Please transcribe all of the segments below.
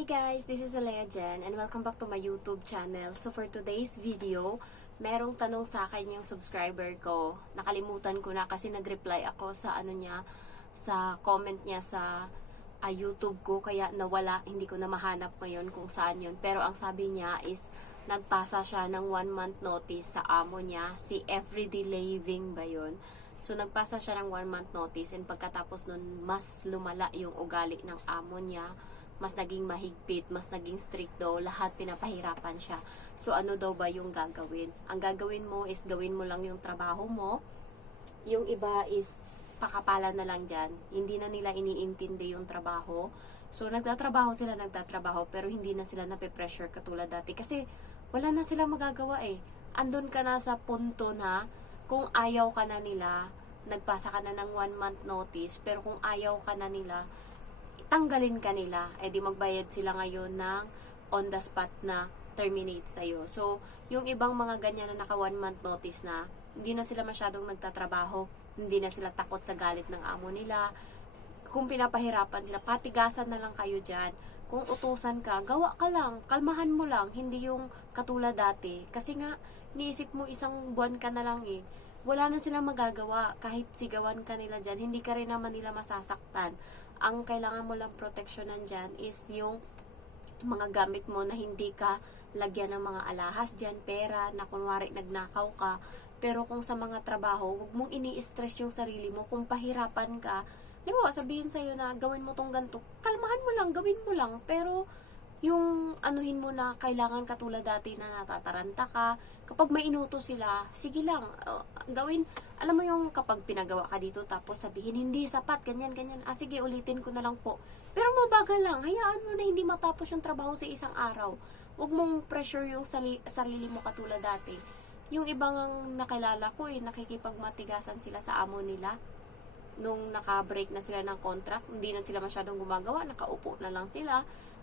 Hi guys, this is Alea Jen and welcome back to my YouTube channel. So for today's video, merong tanong sa akin yung subscriber ko. Nakalimutan ko na kasi nag-reply ako sa sa comment niya sa YouTube ko, kaya nawala, hindi ko na mahanap ngayon kung saan yun. Pero ang sabi niya is nagpasa siya ng 1 month notice sa amo niya, si Everyday Living ba yun? So nagpasa siya ng 1 month notice and pagkatapos nun mas lumala yung ugali ng amo niya. Mas naging mahigpit, mas naging strict daw, lahat pinapahirapan siya. So ano daw ba yung gagawin? Ang gagawin mo is gawin mo lang yung trabaho mo. Yung iba is pakapalan na lang dyan. Hindi na nila iniintindi yung trabaho. So nagtatrabaho sila, pero hindi na sila nape-pressure katulad dati. Kasi wala na sila magagawa eh. Andun ka na sa punto na kung ayaw ka na nila, nagpasa ka na ng 1 month notice, pero kung ayaw ka na nila, tanggalin ka nila, di magbayad sila ngayon ng on the spot na terminate sa'yo. So, yung ibang mga ganyan na naka 1 month notice na, hindi na sila masyadong nagtatrabaho, hindi na sila takot sa galit ng amo nila. Kung pinapahirapan sila, patigasan na lang kayo dyan. Kung utusan ka, gawa ka lang, kalmahan mo lang, hindi yung katulad dati. Kasi nga, niisip mo isang buwan ka na lang eh. Wala na silang magagawa, kahit sigawan ka nila dyan, hindi ka rin naman nila masasaktan. Ang kailangan mo lang proteksyonan dyan is yung mga gamit mo na hindi ka lagyan ng mga alahas dyan, pera, na kunwari nagnakaw ka. Pero kung sa mga trabaho, huwag mong ini-stress yung sarili mo. Kung pahirapan ka, di ba, sabihin sa'yo na gawin mo tong ganito, kalmahan mo lang, gawin mo lang. Pero yung anuhin mo na kailangan katulad dati na natataranta ka, kapag may inuto sila, sige lang, gawin. Alam mo yung kapag pinagawa ka dito tapos sabihin hindi sapat, ganyan, sige ulitin ko na lang po. Pero mabagal lang, hayaan mo na hindi matapos yung trabaho sa isang araw. Huwag mong pressure yung sarili mo katulad dati. Yung ibang nakilala ko nakikipagmatigasan sila sa amo nila. Nung naka-break na sila ng contract, hindi na sila masyadong gumagawa, nakaupo na lang sila.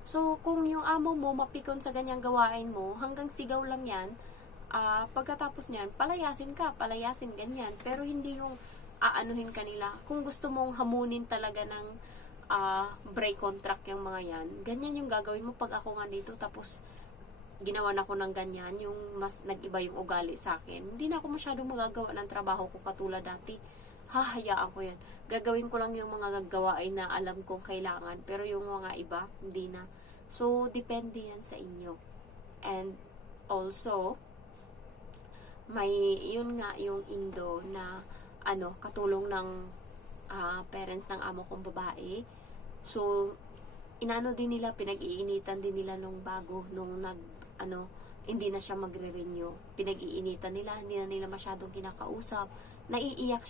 So, kung yung amo mo mapikon sa ganyang gawain mo, hanggang sigaw lang yan, pagkatapos niyan, palayasin, ganyan. Pero hindi yung aanuhin kanila. Kung gusto mong hamunin talaga ng break contract yung mga yan, ganyan yung gagawin mo. Pag ako nga dito, tapos ginawan ako ng ganyan, yung mas nag-iba yung ugali sa akin, hindi na ako masyadong magagawa ng trabaho ko katulad dati. Hahayaan ko yan. Gagawin ko lang yung mga gagawain na alam kong kailangan. Pero yung mga iba, hindi na. So, depende yan sa inyo. And also, yun nga yung Indo na katulong ng parents ng amo kong babae. So, din nila, pinag-iinitan din nila nung bago, nung hindi na siya magre-renew. Pinag-iinitan nila, hindi na nila masyadong kinakausap. Naiiyak,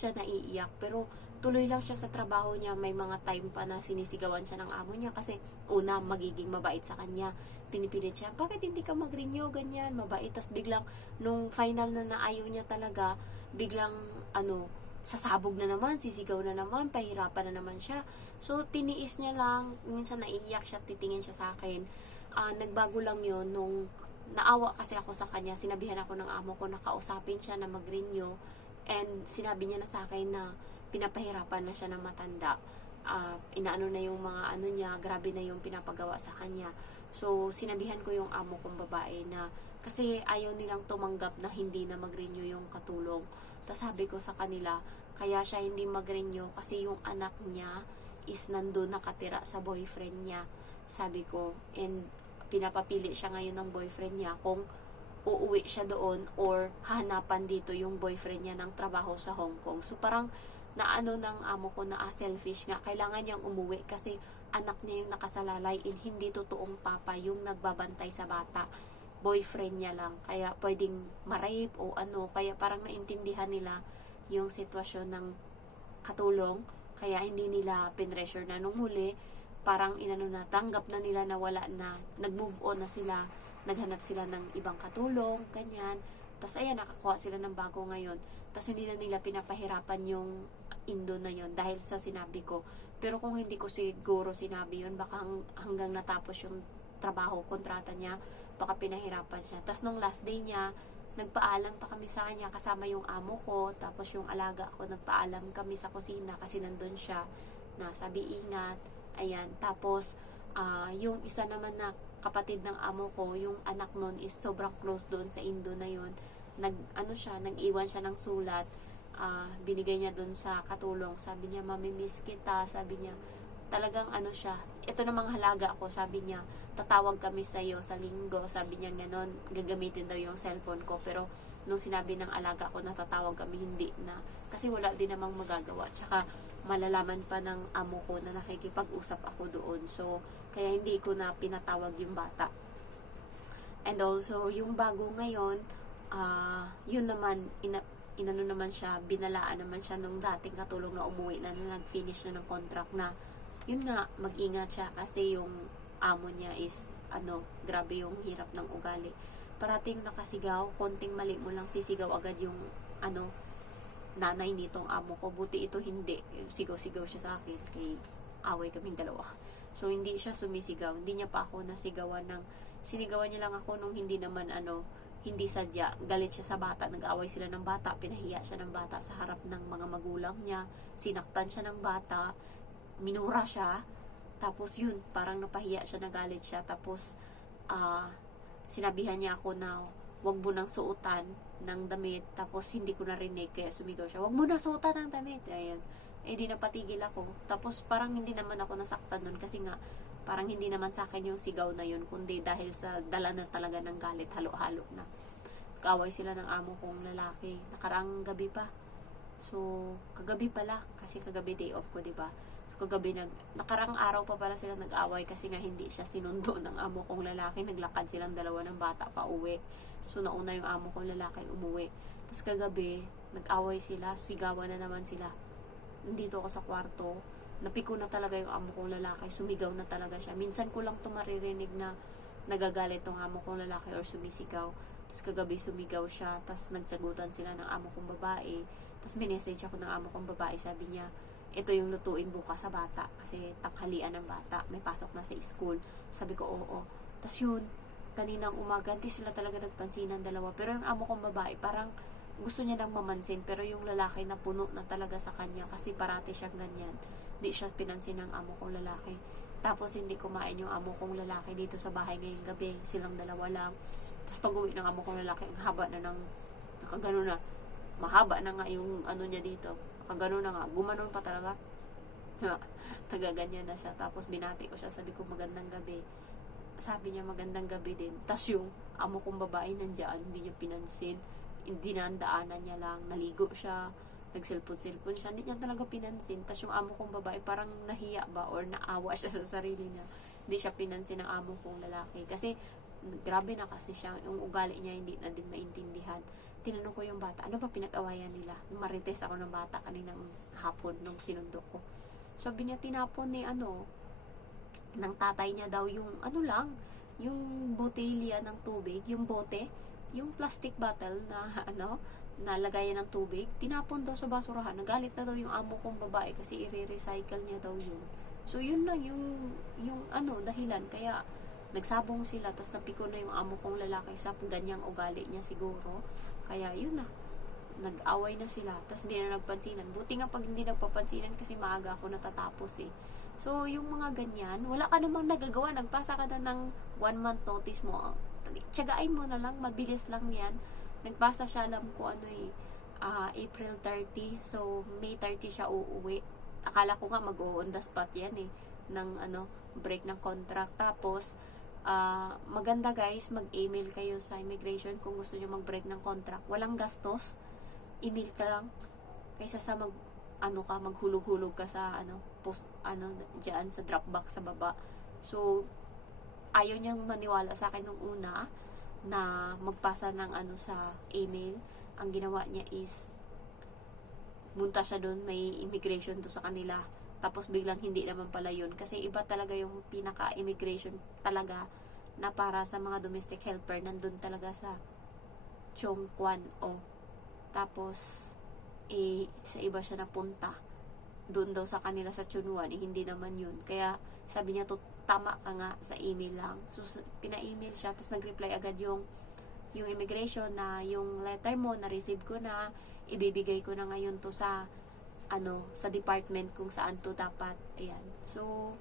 pero tuloy lang siya sa trabaho niya. May mga time pa na sinisigawan siya ng amo niya kasi una, magiging mabait sa kanya. Pinipilit siya, bakit hindi ka mag-renew, ganyan, mabait. Tas biglang, nung final na ayaw niya talaga, biglang, sasabog na naman, sisigaw na naman, pahirapan na naman siya. So, tiniis niya lang, minsan naiiyak siya, titingin siya sa akin. Nagbago lang yon nung naawa kasi ako sa kanya, sinabihan ako ng amo ko na kausapin siya na mag-renew. And sinabi niya na sa akin na pinapahirapan na siya ng matanda. Inaano na yung mga niya, grabe na yung pinapagawa sa kanya. So, sinabihan ko yung amo kong babae na kasi ayaw nilang tumanggap na hindi na mag-renew yung katulong. Tapos sabi ko sa kanila, kaya siya hindi mag-renew kasi yung anak niya is nandun nakatira sa boyfriend niya. Sabi ko, and pinapapili siya ngayon ng boyfriend niya kung uuwi siya doon or hahanapan dito yung boyfriend niya ng trabaho sa Hong Kong. So parang ng amo ko na selfish nga, kailangan niyang umuwi kasi anak niya yung nakasalalay and hindi totoong papa yung nagbabantay sa bata. Boyfriend niya lang. Kaya pwedeng ma-rape o kaya parang naintindihan nila yung sitwasyon ng katulong. Kaya hindi nila pinressure na nung huli. Parang tanggap na nila na wala na, nag-move on na sila, naghanap sila ng ibang katulong, ganyan. Tapos ayan, nakakuha sila ng bago ngayon. Tapos hindi na nila pinapahirapan yung Indo na yon dahil sa sinabi ko. Pero kung hindi ko siguro sinabi yon, baka hanggang natapos yung trabaho, kontrata niya, baka pinahirapan siya. Tapos nung last day niya, nagpaalam pa kami sa kanya kasama yung amo ko, tapos yung alaga ko, nagpaalam kami sa kusina kasi nandun siya na sabi ingat. Ayan, tapos Yung isa naman na kapatid ng amo ko, yung anak nun is sobrang close doon sa Indo na yun. Nag-iwan siya ng sulat. Binigay niya doon sa katulong. Sabi niya, mamimiss kita. Sabi niya, talagang siya. Ito namang halaga ko. Sabi niya, tatawag kami sa iyo sa linggo. Sabi niya ganon, gagamitin daw yung cellphone ko. Pero nung sinabi ng alaga ko na tatawag kami, hindi na. Kasi wala din namang magagawa. Tsaka malalaman pa ng amo ko na nakikipag-usap ako doon. So, kaya hindi ko na pinatawag yung bata. And also, yung bago ngayon, yun naman, inano naman siya, binalaan naman siya nung dating katulong na umuwi na nag-finish na ng contract na, yun nga, mag-ingat siya kasi yung amo niya is, grabe yung hirap ng ugali. Parating nakasigaw, konting mali mo lang sisigaw agad yung, nanay nitong amo ko. Buti ito hindi. Sigaw-sigaw siya sa akin. Kay away kaming dalawa. So, hindi siya sumisigaw. Hindi niya pa ako nasigawan sinigawan niya lang ako nung hindi naman, hindi sadya. Galit siya sa bata. Nag-away sila ng bata. Pinahiya siya ng bata sa harap ng mga magulang niya. Sinaktan siya ng bata. Minura siya. Tapos yun, parang napahiya siya, nagalit siya. Tapos, sinabihan niya ako na wag mo nang suotan ng damit. Tapos hindi ko narinig kaya sumigaw siya, wag mo na suotan ng damit. Ayun. Di napatigil ako. Tapos parang hindi naman ako nasaktan nun kasi nga parang hindi naman sa akin yung sigaw na yun, kundi dahil sa dala na talaga ng galit, halo-halo na. Kaaway sila ng amo kong lalaki. Nakaraang gabi pa. So, kagabi pala. Kasi kagabi day off ko, diba? So, kagabi nakaraang araw pa pala sila nag-away kasi nga hindi siya sinundo ng amo kong lalaki. Naglakad silang dalawa ng bata pa uwi. So, nauna yung amo kong lalaki umuwi. Tapos kagabi, nag-away sila. Sigawan na naman sila. Nandito ako sa kwarto. Napiko na talaga yung amo kong lalaki. Sumigaw na talaga siya. Minsan ko lang ito maririnig na nagagalit tong amo kong lalaki or sumisigaw. Tapos kagabi sumigaw siya. Tapos nagsagutan sila ng amo kong babae. Tapos minessage ako ng amo kong babae. Sabi niya, ito yung lutuin bukas sa bata. Kasi tanghalian ng bata. May pasok na sa school. Sabi ko, oo. Tapos yun, kaninang umaga, hindi sila talaga nagpansinan dalawa. Pero yung amo kong babae, parang gusto niya nang mamansin. Pero yung lalaki na puno na talaga sa kanya. Kasi parati siyang ganyan. Hindi siya pinansin ng amo kong lalaki. Tapos hindi kumain yung amo kong lalaki dito sa bahay ngayong gabi. Silang dalawa lang. Tapos pag uwi ng amo kong lalaki, ang haba na ng, nakagano na, mahaba na nga yung niya dito. Nakagano na nga, gumanon pa talaga. Tagaganyan na siya. Tapos binati ko siya, sabi ko magandang gabi. Sabi niya magandang gabi din. Tapos yung amo kong babae nandiyan, hindi niya pinansin. Hindi nandaanan niya lang, naligo siya. Nag-cellphone siya, hindi niya talaga pinansin. Tapos yung amo kong babae parang nahiya ba or naawa siya sa sarili niya. Hindi siya pinansin ng amo kong lalaki. Kasi grabe na kasi siya, yung ugali niya hindi na din maintindihan. Tinanong ko yung bata, ano ba pinag-awayan nila? Marites ako ng bata kaninang hapon nung sinundo ko. Sabi niya, tinapon ni ng tatay niya daw yung yung botelya ng tubig, yung bote, yung plastic bottle na nalagayan ng tubig, tinapon daw sa basurahan. Nagalit na daw yung amo kong babae kasi i-recycle niya daw yun. So yun lang yung dahilan. Kaya nagsabong sila, tas napiko na yung amo kong lalaki sa ganyang ugali niya siguro. Kaya yun na, nag-away na sila, tas hindi na nagpansinan. Buti nga pag hindi nagpapansinan kasi maaga ako natatapos eh. So yung mga ganyan, wala ka namang nagagawa, nagpasa ka na ng 1 month notice mo, tiyagain mo na lang, mabilis lang yan. Nagpasa siya, alam ko April 30, so May 30 siya uuwi. Akala ko nga mag-on the spot yan eh, ng break ng contract. Tapos maganda guys, mag-email kayo sa immigration kung gusto nyo mag-break ng contract. Walang gastos, email ka lang kaysa sa maghulog-hulog ka sa post diyan sa Dropbox sa baba. So ayaw niyang maniwala sa akin nung una na magpasa ng sa email. Ang ginawa niya is munta siya doon, may immigration to sa kanila. Tapos biglang hindi naman pala yun. Kasi iba talaga yung pinaka-immigration talaga na para sa mga domestic helper. Nandun talaga sa Chong Kwan O. Tapos sa iba siya napunta. Doon daw sa kanila sa Chunwan. Hindi naman yun. Kaya sabi niya, tama ka nga sa email lang. So pina-email siya. Tapos nag-reply agad yung immigration na yung letter mo na-receive ko na, ibibigay ko na ngayon to sa sa department kung saan to dapat. Ayan. So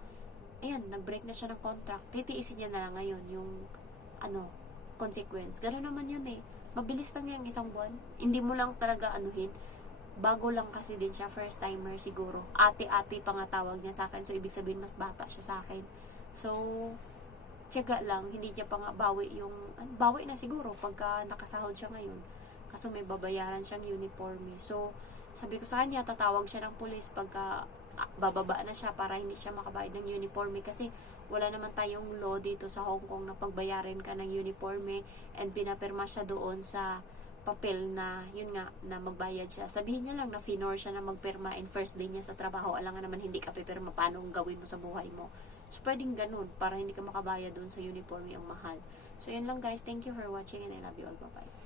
ayan, nag-break na siya ng contract, titiisin niya na lang ngayon yung, consequence. Gano'n naman yun eh. Mabilis lang yung isang buwan. Hindi mo lang talaga anuhin. Bago lang kasi din siya, first timer siguro. Ate-ate pa nga tawag niya sa akin. So, ibig sabihin, mas bata siya sa akin. So, tiyaga lang, hindi niya pa nga bawi na siguro pagka nakasahod siya ngayon. Kaso may babayaran siyang uniforme. So, sabi ko sa kanya, tatawag siya ng pulis pagka bababa na siya para hindi siya makabayad ng uniforme kasi wala naman tayong law dito sa Hong Kong na pagbayarin ka ng uniforme and pinapirma siya doon sa papel na, yun nga, na magbayad siya. Sabihin niya lang na finor siya na magpirma in first day niya sa trabaho. Alam nga naman hindi ka pipirma, paano gawin mo sa buhay mo. So, pwedeng ganun para hindi ka makabayad doon sa uniforme ang mahal. So, yun lang guys. Thank you for watching and I love you all. Bye-bye.